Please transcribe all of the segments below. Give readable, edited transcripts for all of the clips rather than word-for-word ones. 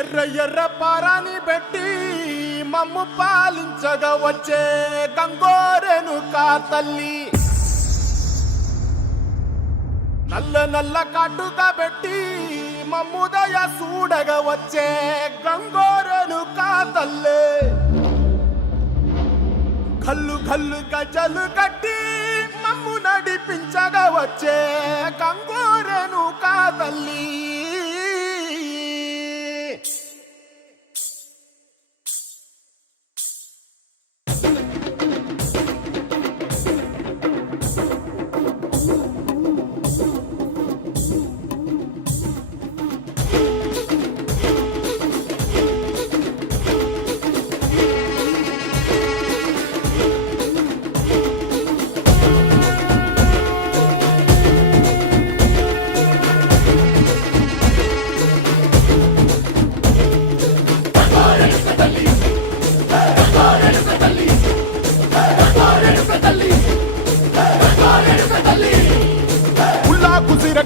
ఎర్ర ఎర్ర పారాని పెట్టి మమ్ము పాలించగా వచ్చే గంగోరెను కా తల్లి, నల్ల నల్ల కాటుగా పెట్టి మమ్ముదయ చూడగా వచ్చే గంగోరెను కా తల్లి, కల్లు కల్లు గజలు కట్టి మమ్ము నడిపించగా వచ్చే గంగోరెను కా తల్లి.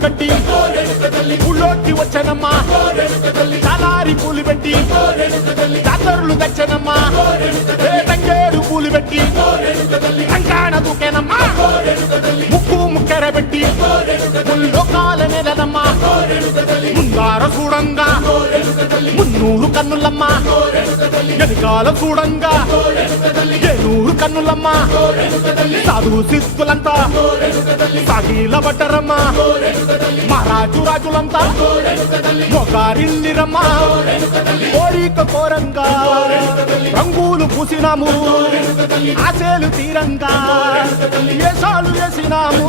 కట్టి ఊళ్ళోకి వచ్చనమ్మా, చాలారి పూలు పెట్టి జాతరులు తెచ్చనమ్మా, తంగేరు పూలు పెట్టి కంకాణ దూకేనమ్మా, ముక్కు ముక్కెర పెట్టి ముల్లోకాల నెలనమ్మా, ముందార చూడంగా మున్నూరు కన్నులమ్మా, వెనుకాల చూడంగా ఏనూరు కన్నులమ్మా, సాధు సిద్ధులంతా సాగిల బట్టరమ్మా, మహారాజు రాజులంతా మొగారిల్లిరమ్మా, కోరిక కోరంగా రంగులు పూసినాము, ఆశలు తీరంగా వేషాలు వేసినాము,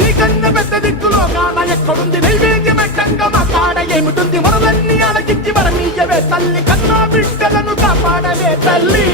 నీకన్నా పెద్ద దిక్కులో కాన ఎక్కడుంది, నైవేద్యం ఎట్టంగా మా కాడ ఏమిటుంది, మనలన్నీ అడగిచ్చి వరమీయవే తల్లి, కన్నా బిడ్డలను కాపాడవే తల్లి.